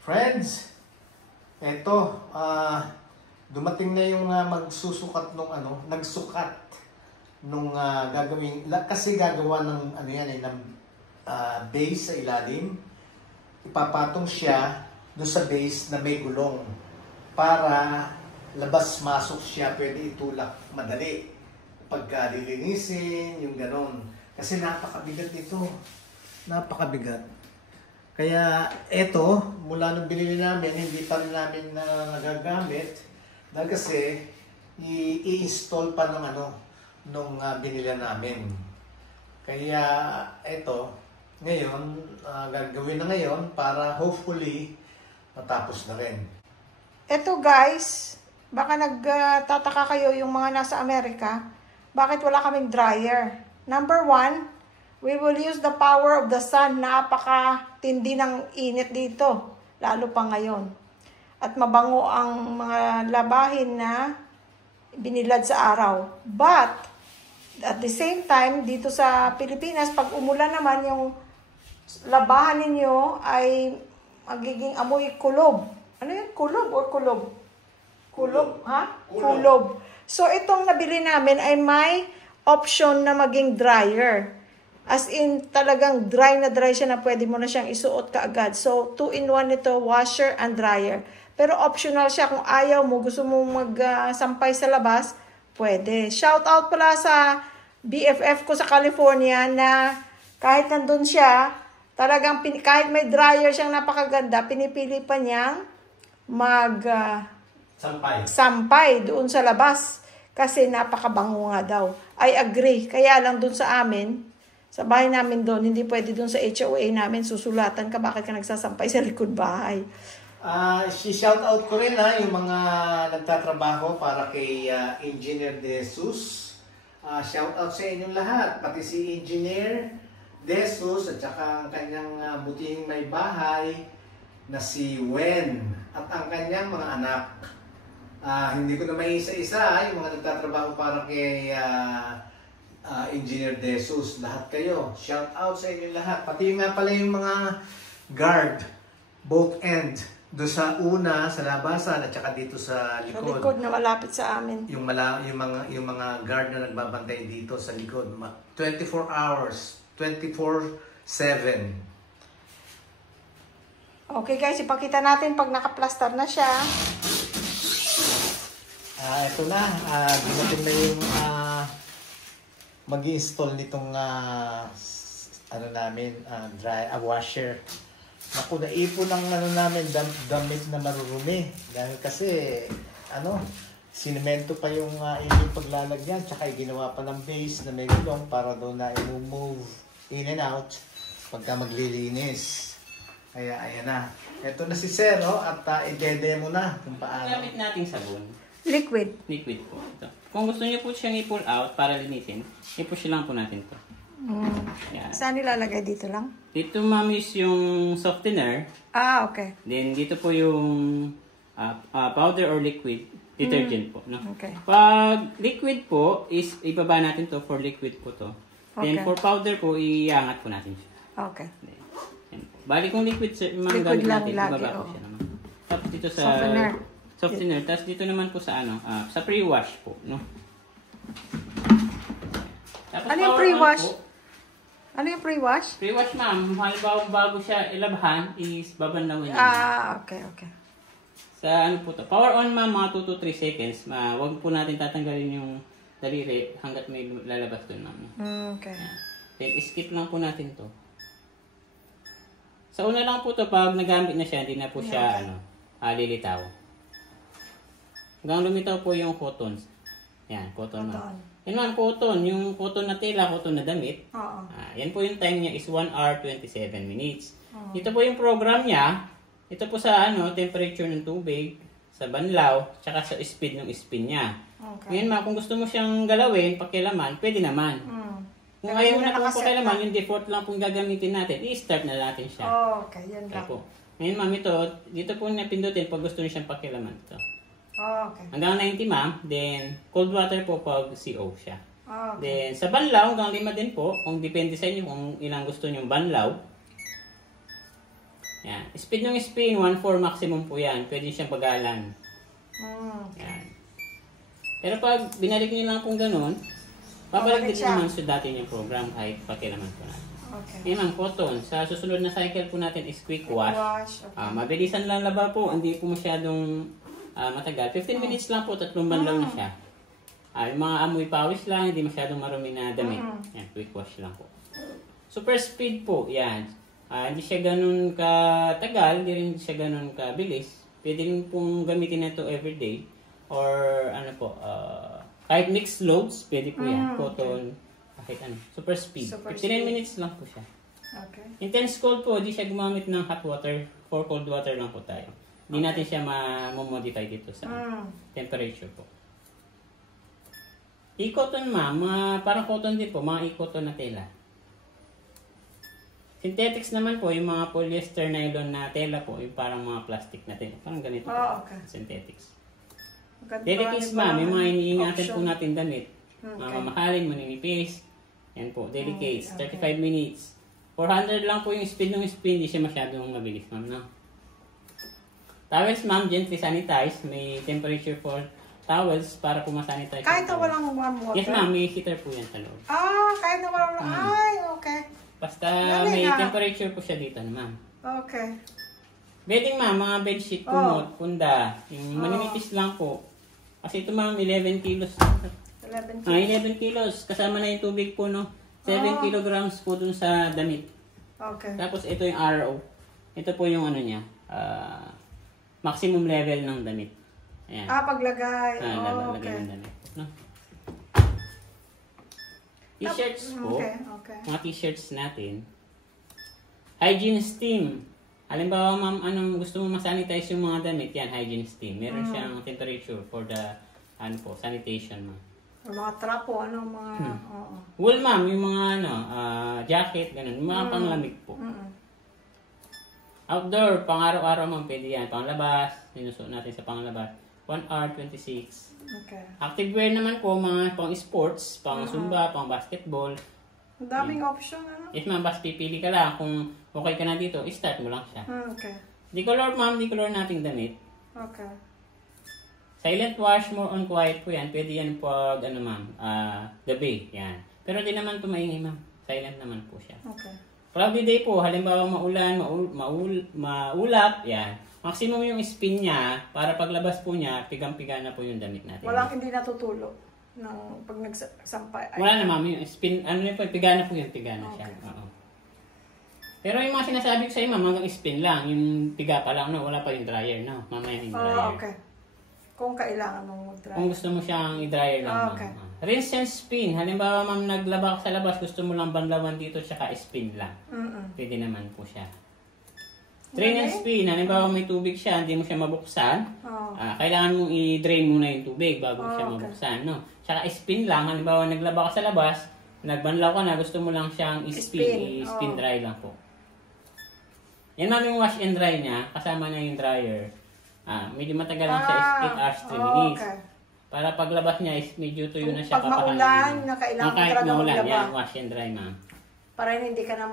Friends, eto, dumating na yung magsusukat nung nagsukat nung gagawin, kasi gagawa ng ng base sa ilalim. Ipapatong siya doon sa base na may gulong para labas-masok siya, pwede itulak madali. Pagka lilinisin, yung ganon. Kasi napakabigat ito. Napakabigat. Kaya eto, mula nung binili namin, hindi pa rin namin nagagamit. Dahil kasi, i-install pa nung binili namin. Kaya eto, ngayon, gagawin na ngayon para hopefully matapos na rin. Eto guys, baka nagtataka kayo yung mga nasa Amerika, bakit wala kaming dryer? Number one, we will use the power of the sun. Napakatindi ng init dito, lalo pa ngayon. At mabango ang mga labahin na binilad sa araw. But, at the same time, dito sa Pilipinas, pag umulan naman, yung labahan ninyo ay magiging amoy kulob. Ano yun? Kulob or kulob? Kulob, ha? Kulob. So, itong nabili namin ay may option na maging dryer. As in, talagang dry na dry siya na pwede mo na siyang isuot kaagad. So, 2-in-1 ito, washer and dryer. Pero optional siya kung ayaw mo, gusto mo magsampay sa labas, pwede. Shout out pala sa BFF ko sa California na kahit nandun siya, talagang kahit may dryer siyang napakaganda, pinipili pa niyang sampay doon sa labas. Kasi napakabango nga daw. I agree. Kaya lang doon sa amin, sa bahay namin doon, hindi pwede doon sa HOA namin, susulatan ka, bakit ka nagsasampay sa likod bahay. Si-shout out ko rin yung mga nagtatrabaho para kay Engineer De Jesus. Shout out sa inyong lahat, pati si Engineer De Jesus at saka ang kanyang butihing may bahay na si Wen at ang kanyang mga anak. Hindi ko na may isa-isa yung mga nagtatrabaho para kay Engineer De Jesus. Lahat kayo, shout out sa inyong lahat. Pati nga pala yung mga guard, both end, doon sa una, sa labasan, at saka dito sa likod. Sa likod na malapit sa amin. Yung mga guard na nagbabantay dito sa likod. 24 hours, 24/7. Okay guys, ipakita natin pag nakaplastar na siya. Ito na, dumating na yung mag-i-install nitong washer. Naku, naipon ng namin damit na marurumi. Dahil kasi, sinemento pa yung inyong paglalagyan, tsaka ginawa pa ng base na may gulong para doon na i-move in and out pagka maglilinis. Kaya, ayan na. Ito na si Sir, at i-demo na kung paano. Gamit nating sabon. Liquid. Liquid po. Ito. Kung gusto niyo po siyang i-pull out para linisin, i-push lang po natin to. Yan. Saan nilalagay? Dito lang? Dito, ma'am, is yung softener. Okay. Then, dito po yung powder or liquid detergent po. No? Okay. Pag liquid po, is ibaba natin to for liquid po to. Then, for powder po, iangat po natin siya. Okay. Then, bali kung liquid, mga gamit natin, ibaba po siya naman. Tapos dito sa softener. Tapos dito naman po sa sa pre-wash po, no? Tapos ano yung pre-wash? Ano yung pre-wash? Pre-wash, ma'am. Halimbawa, bago siya ilabahan, is babanlawin. Okay. Sa po to? Power on, ma'am, mga 2 to 3 seconds. Huwag po natin tatanggalin yung daliri hanggat may lalabas doon, ma'am. Okay. Then, skip lang po natin to. Sa una lang po to, pag nagamit na siya, hindi na po siya, lilitaw. Hanggang lumitaw po yung cotton. Yan, cotton. Yan, ma'am, cotton. Yung cotton na tela, cotton na damit. Yan po yung time niya is 1 hour 27 minutes. Dito po yung program niya. Ito po sa temperature ng tubig, sa banlaw, tsaka sa speed ng spin niya. Ngayon, ma'am, kung gusto mo siyang galawin, pakilaman, pwede naman. Kung ayaw mo na kung pakilaman, yung default lang pong gagamitin natin, i-start na natin siya. Okay, yan lang. Ngayon, ma'am, dito po napindutin pag gusto niyo siyang pakilaman. Ito. Okay. Hanggang 90, ma'am. Then, cold water po pag CO siya. Okay. Then, sa banlaw, hanggang 5 din po. Kung depende sa inyo kung ilang gusto nyong banlaw. Yan. Speed ng spin, 1.4 maximum po yan. Pwede siyang bagalan. Yan. Pero pag binalik niyo lang kung ganun, babalik din naman sa dati yung program kahit pakilaman po natin. Okay. Ngayon ma'am, cotton. Sa susunod na cycle po natin is quick wash. Okay. Mabilisan lang laba po. Hindi po masyadong matagal. 15 minutes lang po, 3 banlaw na siya. Yung mga amoy pawis lang, hindi masyadong marumi na damit. Yan, quick wash lang po. Super speed po, yan. Hindi siya ganun katagal, hindi rin siya ganun kabilis. Pwede rin pong gamitin na ito everyday. Or ano po, kahit mixed loads, pwede po yan. Cotton, kahit ano. Super speed. 59 minutes lang po siya. Okay. Intense cold po, hindi siya gumamit ng hot water. For cold water lang po tayo. Hindi natin siya ma-modify dito sa temperature po. E-cotton ma'am, parang cotton din po, mga e-cotton na tela. Synthetics naman po, yung mga polyester nylon na tela po, yung parang mga plastic na tela. Parang ganito po, Okay. synthetics. Ganda Delicates ma'am, yung mga iniingatan po natin damit. Okay. Mga mamahalin, maninipis. Yan po, delicates, 35 minutes. 400 lang po yung speed ng spin, hindi siya masyadong mabilis ma'am, no? Towels ma'am, gently sanitize. May temperature for towels para po masanitize. Kahit na walang warm water? Yes ma'am, may heater po yan sa loob. Kahit na walang ay, okay. Basta Galing, may ah. temperature po siya dito ma'am. Okay. Bedding ma'am, mga bedsheet, kumot, punda. Yung maninipis lang po. Kasi ito ma'am, 11 kilos. 11 11 kilos. Kasama na yung tubig po, no? 7 kilograms po dun sa damit. Okay. Tapos ito yung RO. Ito po yung ano niya, maximum level ng damit. Ayan. Paglagay. Lagay Okay. ng damit. No? T-shirts po. Okay. Mga t-shirts natin. Hygiene steam. Halimbawa, ma'am, anong gusto mo masanitize yung mga damit? Yan, hygiene steam. Meron siyang temperature for the sanitation, ma'am. Yung mga trapo, mga... Oo. Wool, ma'am, yung mga jacket, ganun. Yung mga panglamig po. Outdoor, pang araw-araw, ma'am, pwede yan. Panglabas, sinusuot natin sa panglabas. 1 hour, 26. Okay. Activewear naman po, mga pang sports, pang zumba, pang basketball. Ang daming option, If ma'am, basta pipili ka lang, kung okay ka na dito, start mo lang siya. Okay. Decolor ma'am, decolor nating damit. Okay. Silent wash, more on quiet po yan. Pwede yan pag, gabi, yan. Pero di naman ito maingay ma'am. Silent naman po siya. Okay. Cloudy day po, halimbawa maulan, maulap, yan. Maximum yung spin niya, para paglabas po niya, pigang-piga na po yung damit natin. Hindi natutulo pag nagsampay. Wala na ma'am, yung spin, piga na po yun, piga na siya. Oo. Pero yung mga sinasabi ko sa iyo ma'am, hanggang spin lang, yung piga pa lang, no? Wala pa yung dryer, no? Mamaya yung dryer. Okay. Kung kailangan mong mag-dry. Kung gusto mo siyang i-dryer lang, Okay. ma'am. Rinse and spin. Halimbawa ma'am, naglaba ka sa labas, gusto mo lang banlawan dito, tsaka spin lang. Pwede naman po siya. Drain and spin. Halimbawa may tubig siya, hindi mo siya mabuksan. Kailangan mong i-drain muna yung tubig bago mo siya mabuksan, no? Tsaka spin lang. Halimbawa naglaba ka sa labas, nagbanlaw ka na, gusto mo lang siyang i-spin. I-spin dry lang po. Yan ma'am yung wash and dry niya, kasama na yung dryer. Medyo matagal lang siya, 8 hours, 3 minutes. Okay. Para paglabas niya, medyo tuyo na siya. Pag maulan, na kailangan kahit talaga maulan, maglaba. yan, wash and dry ma'am. Para hindi ka na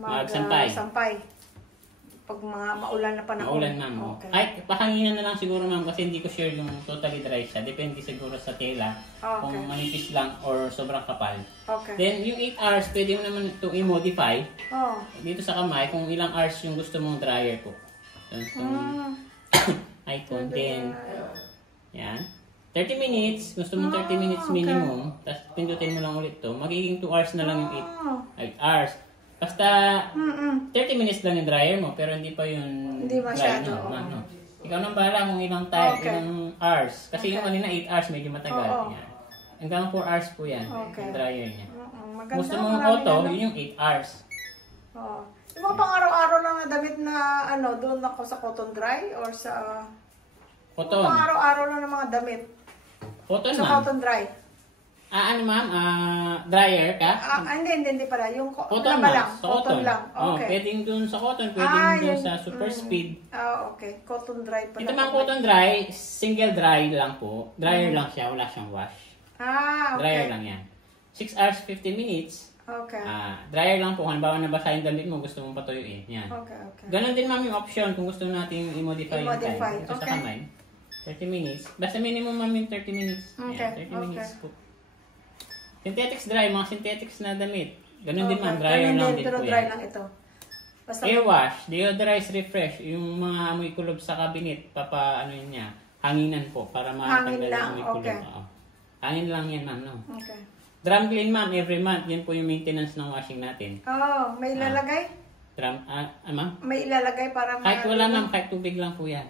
Magsampay. sampay. Pag mga maulan na panahon. Maulan ma'am. Okay. Kahit pahanginan na lang siguro ma'am, kasi hindi ko sure yung totally dry siya. Depende siguro sa tela. Okay. Kung manipis lang or sobrang kapal. Okay. Then, yung 8 hours, pwede mo naman ito i-modify. Dito sa kamay, kung ilang hours yung gusto mong dryer po. Itong icon. Then, yan. 30 minutes. Gusto mong 30 minutes minimum. Tapos, pindutin mo lang ulit to. Magiging 2 hours na lang yung 8 hours. Basta, 30 minutes lang yung dryer mo, pero hindi pa yung Hindi masyado. dryer mo. No? Ikaw nang bahala kung ilang time, ilang hours. Kasi yung kanina 8 hours, medyo matagal. Yan. Hanggang 4 hours po yan, yung dryer niya. Maganda. Gusto mong auto, yun yung 8 hours. Yung mga pang araw-araw lang na damit na doon ako sa cotton dry or sa... Cotton. Pang araw-araw lang ng mga damit. Cotton Sa ma'am. cotton dry. Dryer ka? Hindi pala. Yung Cotton laba ma'am. lang. Sa Cotton lang. Okay. Pwedeng dun sa cotton, pwedeng dun sa super speed. Okay. Cotton dry pala. Ito ma'am cotton dry, single dry lang po. Dryer lang siya, wala siyang wash. Okay. Dryer lang yan. 6 hours, 15 minutes. Okay. Dryer lang po. Halimbawa nabasa yung damit mo, gusto mong patuyuin. Yan. Okay. Ganon din ma'am yung option kung gusto natin i-modify yung time. I-modify, Ito okay. sa kamay. 30 minutes. Basta minimum ma'am yung 30 minutes. Okay, Yan, 30 minutes okay. po. Synthetics dry, mga synthetics na damit. Ganon din ma'am, dryer Ganun lang din, din pero po dry yan. lang ito. Basta Air wash, deodorize, refresh. Yung mga amoy kulob sa cabinet, ano yun niya, hanginan po para Hangin matanggal lang, yung amoy kulob. okay. Oo. Hangin lang yan ma'am, no? Okay. Drum clean ma'am, every month. Yan po yung maintenance ng washing natin. Oh, may ilalagay? Drum, ma'am? May ilalagay para Kahit wala ma'am, kahit tubig lang po yan.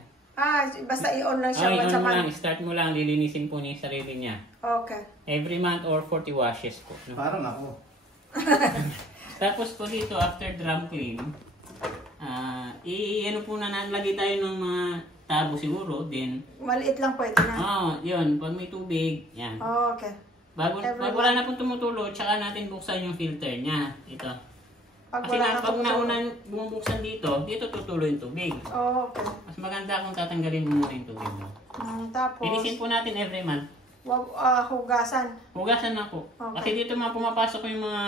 Basta i-on lang siya Okay, once a ano mo lang, month. start mo lang, lilinisin po niya yung sarili niya. Okay. Every month or 40 washes po. No? Parang ako. Tapos po dito, after drum clean, ano po na nalagay tayo ng mga tabo siguro, then, Maliit lang pwede na. yun, pag may tubig, yan. Okay. Pag Every wala na pong tumutulo, tsaka natin buksan yung filter niya. Ito. Pag Kasi wala na pag tumutulo. naunan bumubuksan dito tutulo yung tubig. Okay. Mas maganda kung tatanggalin mo muna yung tubig mo. Tapos, Linisin po natin every month. hugasan. Hugasan na po. Okay. Kasi dito mga pumapasok yung mga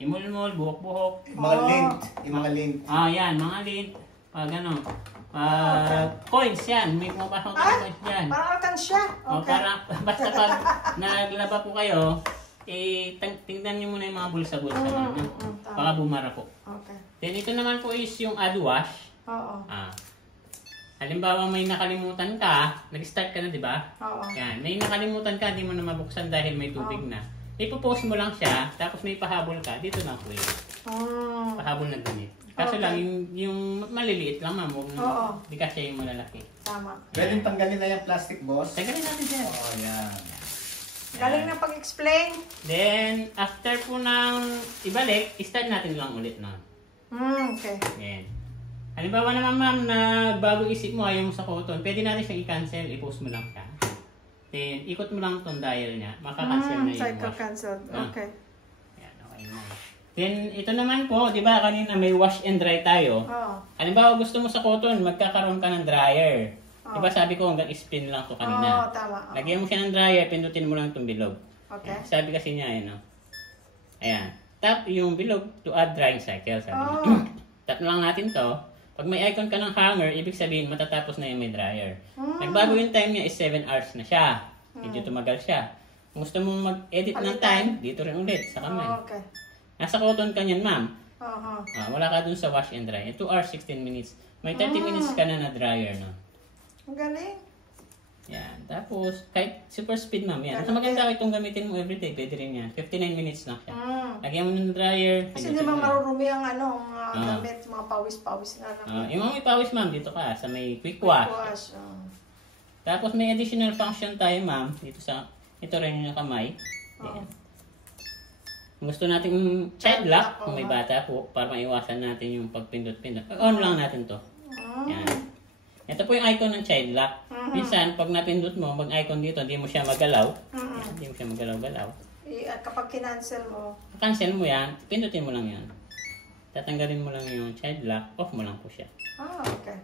imulmol, buhok-buhok. Yung mga lint. Yung mga lint. Yan, mga lint. Coins yan. May pumapasok na coins yan. Parang alkansya. Okay. Basta pag naglaba po kayo, tingnan nyo muna yung mga bulsa-bulsa. Tama. Baka bumara po. Okay. Then ito naman po is yung add wash. Oo. Halimbawa may nakalimutan ka, nag-start ka na, di ba? Oo. Yan, may nakalimutan ka, di mo na mabuksan dahil may tubig na. Ipopost mo lang siya, tapos may pahabol ka, dito na po yun. Pahabol na damit. Kaso Okay. lang, yung maliliit lang, ma'am. Oo. Di kasi yung malalaki. Tama. Pwedeng tanggalin na yung plastic, boss. Tagalin natin dyan. Oo, yan. Galing na pag-explain. Then, after po ng ibalik, start natin lang ulit na. Okay. Yan. Halimbawa naman ma'am na bago isip mo ayaw mo sa cotton, pwede natin siyang i-cancel, i-post mo lang siya. Then, ikot mo lang itong dial niya, makakancel na yung Cycle wash. cancelled. Okay. Yan, okay na. Then, ito naman po, di ba kanina may wash and dry tayo. Oo. Halimbawa gusto mo sa cotton, magkakaroon ka ng dryer. Di ba sabi ko hanggang spin lang to Oo, kanina. tama. Lagyan mo siya ng dryer, pindutin mo lang itong bilog. Okay. Yan, sabi kasi niya, ayan. Tap yung bilog to add drying cycle, sabi niya. Tap lang natin to. Pag may icon ka ng hanger, ibig sabihin matatapos na yung may dryer. Nagbago yung time niya is 7 hours na siya. Medyo tumagal siya. Kung gusto mong mag-edit ng time, dito rin ulit sa kamay. Okay. Nasa cotton ka niyan, ma'am. Oo. Wala ka dun sa wash and dry. 2 hours, 16 minutes. May 30 minutes ka na na dryer, no? Ang galing. Yan. Tapos, kahit super speed, ma'am. Yan. Mas maganda itong gamitin mo everyday. Pwede rin yan. 59 minutes lang siya. Lagyan mo ng dryer. Kasi hindi man marurumi ang Ah. gamit, mga pawis-pawis na lang. Yung mga may pawis, ma'am, dito ka. Sa may quick wash. Wash. Tapos may additional function tayo, ma'am. Dito sa, ito rin yung kamay. Oo. Yan. Kung gusto natin child lock, kung may Oo. bata po, para maiwasan natin yung pagpindot-pindot. On lang natin to. Yan. Ito po yung icon ng child lock. Minsan, pag napindot mo, mag-icon dito, hindi mo siya magalaw. Yan, hindi mo siya magalaw-galaw. Kapag kinancel mo, Cancel mo yan, pindutin mo lang yan. Tatanggalin mo lang yung child lock, off mo lang po siya. okay.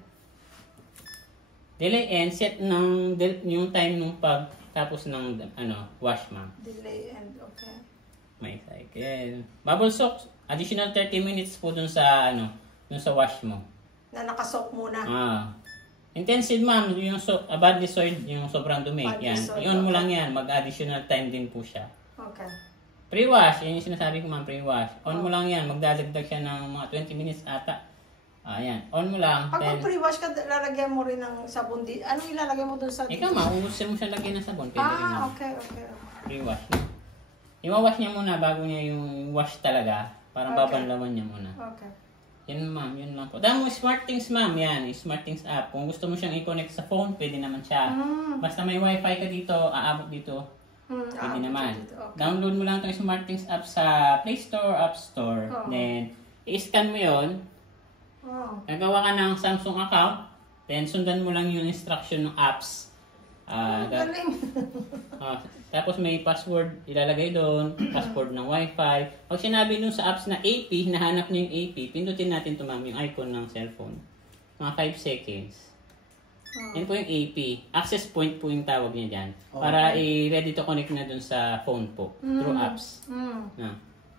Delay and set yung time nung pagtapos ng wash, ma'am. Delay and okay. May cycle. Bubble soak, additional 30 minutes po dun sa dun sa wash mo. Na nakasok muna. Intensive, ma'am, yung badly soiled, yung sobrang dumi. Badly Yan. soiled, I-on mo okay. lang yan, mag-additional time din po siya. Okay. Pre-wash, yan yung sinasabi ko, ma'am, pre-wash. On mo lang yan, magdadagdag siya ng mga 20 minutes ata. Ayan, on mo lang. Pag Then, pre-wash ka, lalagyan mo rin ng sabon. Anong ilalagay mo dun sa... ikaw, ma'am, kung gusto mo siya lagyan ng sabon, pwede rin, ma'am. okay. Pre-wash. I-wash niya muna bago niya yung wash talaga. Parang Okay. babanlawan niya muna. Okay. Yan, ma'am, yun lang po. Dahil mo SmartThings, ma'am, yan, SmartThings app. Kung gusto mo siyang i-connect sa phone, pwede naman siya. Basta may wifi ka dito, aabot dito, pwede naman. Okay. Download mo lang itong SmartThings app sa Play Store, App Store. Oo. Then, i-scan mo yun. Nagawa ka ng Samsung account. Then, sundan mo lang yung instruction ng apps. Galing. Tapos may password ilalagay doon, password ng wifi. Pag sinabi dun sa apps na AP, nahanap niyo yung AP, pindutin natin ito, ma'am, yung icon ng cellphone. Mga 5 seconds. Yan po yung AP. Access point po yung tawag niya dyan. Para i-ready to connect na dun sa phone po. Through apps.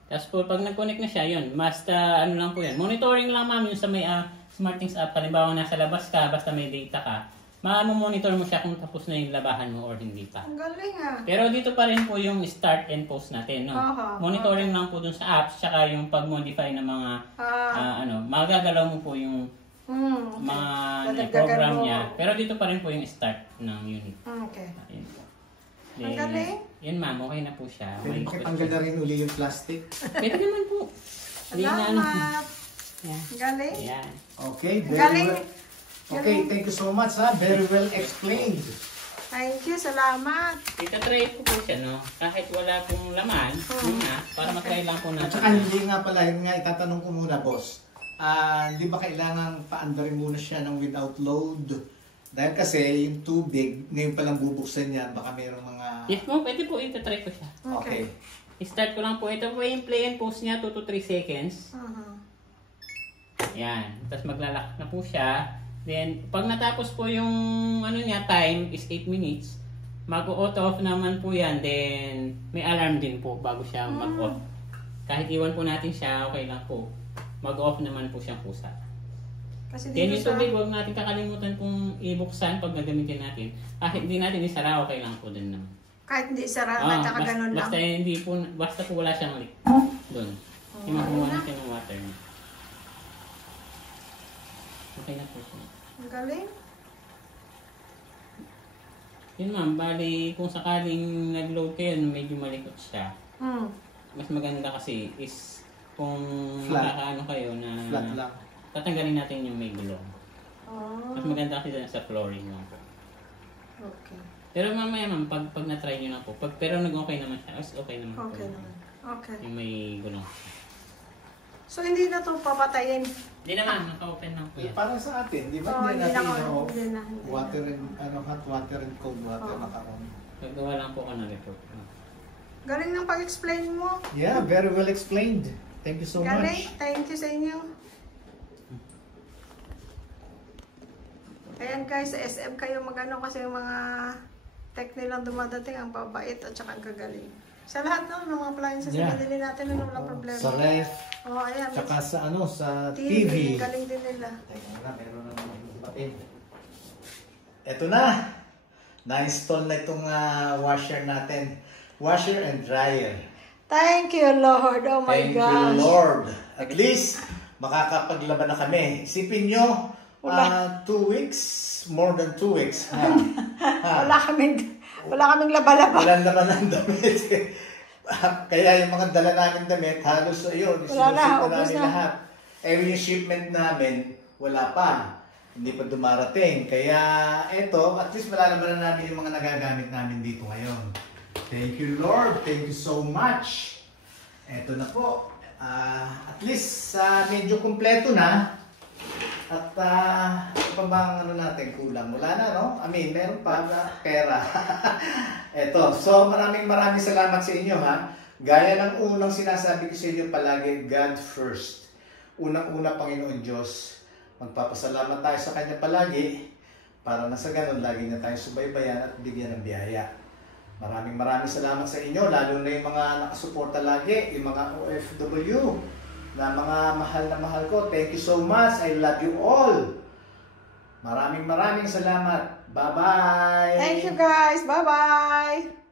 Tapos po, pag nag-connect na siya, yun, basta ano lang po yan. Monitoring lang ma'am yung sa may SmartThings app. Halimbawa, nasa labas ka, basta may data ka, monitor mo siya kung tapos na yung labahan mo or hindi pa. Ang galing ah. Pero dito pa rin po yung start and post natin, no? Aha, Monitoring lang po dun sa apps, tsaka yung pag-modify ng mga, magagalaw mo po yung Okay. mga Dadagdagan program mo. niya. Pero dito pa rin po yung start ng unit. Okay. Ayun po. Ang galing. Yun ma'am, okay na po siya. Pwede makitanggal na rin uli yung plastic. Pwede naman po. Hindi na ano. Salamat. Yan. Ang galing. Yan. Okay, Ang very galing. well. Okay, thank you so much ha. Very well explained. Thank you. Salamat. Ita-try ko po siya, no? Kahit wala pong laman, yun na, para matry lang po At natin. saka hindi nga pala, yun nga itatanong ko muna, boss. Hindi ba kailangan paandarin muna siya ng without load? Dahil kasi yung tubig, ngayon palang bubuksan niya, baka mayroong mga... Yes po, pwede po ita-try ko siya. Okay. I-start ko lang po. Ito po yung play and pause niya, 2 to 3 seconds. Yan. Tapos maglalak na po siya. Then, pag natapos po yung ano niya, time is 8 minutes, mag-auto off naman po yan. Then, may alarm din po bago siya mag-off. Kahit iwan po natin siya, okay lang po. Mag-off naman po siyang pusa. Kasi Then, dito yung sa... tubig, huwag natin kakalimutan pong ibuksan pag nagamitin natin. Kahit hindi natin isara, okay lang po din naman. Kahit hindi sarap, nakaganon lang. Basta hindi po, basta po wala siyang leak. Doon. Yung makuha natin ng water niya. Okay na po siya. Ang galing. Yun ma'am, bali kung sakaling nag-load kayo na medyo malikot siya, mas maganda kasi is kung Flat. makakaano kayo na Flat lang. tatanggalin natin yung may gulong. Mas maganda kasi sa flooring lang po. Okay. Pero mamaya ma'am, pag na-try nyo na po, pero nag-okay naman siya, okay naman po. Okay naman. Okay. Yung may gulong. So, hindi na ito papatayin. Hindi naman, naka-open lang po yan. Para sa atin, di ba Oo, hindi hindi natin na- ino-off? hindi na- hindi Water and, hot water and cold water Oo. naka-on. Paggawa lang po ka na report. Galing ng pag-explain mo. Yeah, very well explained. Thank you so Galing. much. Thank you sa inyo. Ayan guys, sa SM kayo magano kasi yung mga tech nilang dumadating ang pabait at saka ang kagaling. Sa lahat ng mga appliances Yeah. na binili natin, walang problema. Sa ref, Oh, ayan. tsaka sa sa TV. TV. Galing din nila. Teka na, meron na batin. Ito na. Na-install na itong washer natin. Washer and dryer. Thank you, Lord. Oh my Thank gosh. you, Lord. At least, makakapaglaban na kami. Isipin nyo, 2 weeks, more than 2 weeks. Wala kaming laba-laba. Walang laman ng damit. Kaya yung mga dala namin damit, halos ayun, Wala na, sinusunod ubos namin na. lahat. Eh, yung shipment namin, wala pa. Hindi pa dumarating. Kaya eto, at least malalaman na namin yung mga nagagamit namin dito ngayon. Thank you, Lord. Thank you so much. Eto na po. At least, medyo kumpleto na. At ano pa bang natin kulang? Wala na, no? I mean, meron pa na pera. Eto. So, maraming salamat sa inyo, ha? Gaya ng unang sinasabi ko sa inyo palagi, God first. Unang-una, Panginoon Diyos. Magpapasalamat tayo sa Kanya palagi para na sa ganun, lagi na tayo subaybayan at bigyan ng biyaya. Maraming salamat sa inyo, lalo na yung mga nakasuporta lagi, yung mga OFW, na mga mahal na mahal ko. Thank you so much. I love you all. Maraming salamat. Bye-bye. Thank you guys. Bye-bye.